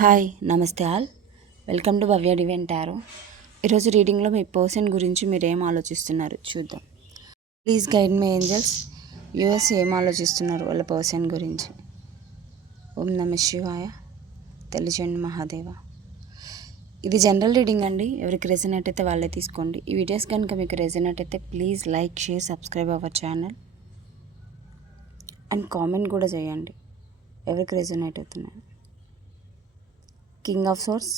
Hi నమస్తే all, welcome to Bhavya divine tarot. ఈరోజు రీడింగ్లో మీ person గురించి మీరు ఏం ఆలోచిస్తున్నారు చూద్దాం. Please guide me angels. US ఏం ఆలోచిస్తున్నారు వాళ్ళ పర్సన్ గురించి? ఓం నమ శివాయ. తెలియజేయండి మహాదేవ. ఇది జనరల్ రీడింగ్ అండి, ఎవరికి రెజనేట్ అయితే వాళ్ళే తీసుకోండి. ఈ వీడియోస్ కనుక మీకు రెజనేట్ అయితే please like, share, subscribe our channel and comment కూడా చేయండి ఎవరికి రెజనేట్ అవుతున్నాయి. King of source,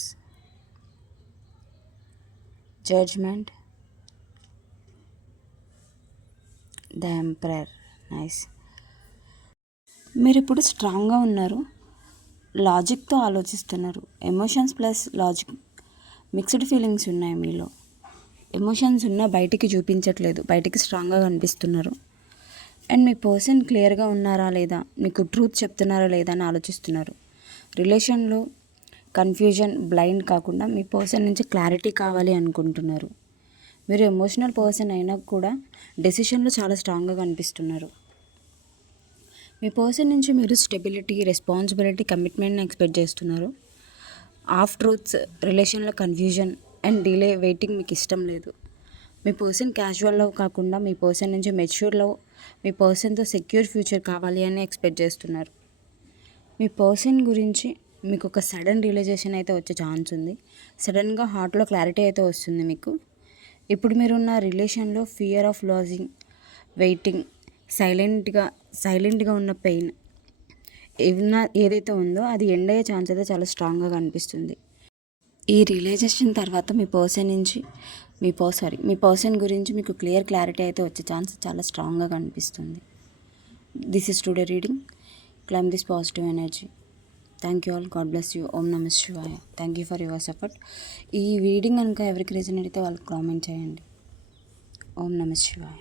judgement, the emperor. Nice. మీరు ఇప్పుడు స్ట్రాంగ్గా ఉన్నారు, లాజిక్తో ఆలోచిస్తున్నారు. Emotions plus logic mixed feelings ఉన్నాయి మీలో. ఎమోషన్స్ ఉన్నా బయటికి చూపించట్లేదు, బయటికి స్ట్రాంగ్గా కనిపిస్తున్నారు. అండ్ మీ పర్సన్ క్లియర్గా ఉన్నారా లేదా, మీకు ట్రూత్ చెప్తున్నారా లేదా అని ఆలోచిస్తున్నారు. రిలేషన్లో కన్ఫ్యూజన్, బ్లైండ్ కాకుండా మీ పర్సన్ నుంచి క్లారిటీ కావాలి అనుకుంటున్నారు. మీరు ఎమోషనల్ పర్సన్ అయినా కూడా డెసిషన్లో చాలా స్ట్రాంగ్గా కనిపిస్తున్నారు. మీ పర్సన్ నుంచి మీరు స్టెబిలిటీ, రెస్పాన్సిబిలిటీ, కమిట్మెంట్ని ఎక్స్పెక్ట్ చేస్తున్నారు. హాఫ్ ట్రూత్స్, రిలేషన్లో కన్ఫ్యూజన్ అండ్ డిలే, వెయిటింగ్ మీకు ఇష్టం లేదు. మీ పర్సన్ క్యాజువల్ లవ్ కాకుండా మీ పర్సన్ నుంచి మెచ్యూర్ లవ్, మీ పర్సన్తో సెక్యూర్ ఫ్యూచర్ కావాలి అని ఎక్స్పెక్ట్ చేస్తున్నారు. మీ పర్సన్ గురించి మీకు ఒక సడన్ రియలైజేషన్ అయితే వచ్చే ఛాన్స్ ఉంది. సడన్గా హార్ట్లో క్లారిటీ అయితే వస్తుంది మీకు. ఇప్పుడు మీరున్న రిలేషన్లో ఫియర్ ఆఫ్ లాజింగ్, వెయిటింగ్, సైలెంట్గా ఉన్న పెయిన్ ఏదైతే ఉందో అది ఎండ్ అయ్యే ఛాన్స్ అయితే చాలా స్ట్రాంగ్గా కనిపిస్తుంది. ఈ రియలైజేషన్ తర్వాత మీ పర్సన్ నుంచి మీ పర్సన్ గురించి మీకు క్లారిటీ అయితే వచ్చే ఛాన్స్ చాలా స్ట్రాంగ్గా కనిపిస్తుంది. This is today reading. Claim this positive energy. Thank you all. God bless you. ఓం నమ శివాయ. Thank you for your support. ఈ రీడింగ్ కనుక ఎవరికి రీజన్ అయితే వాళ్ళకి కామెంట్ చేయండి. ఓం నమ శివాయ.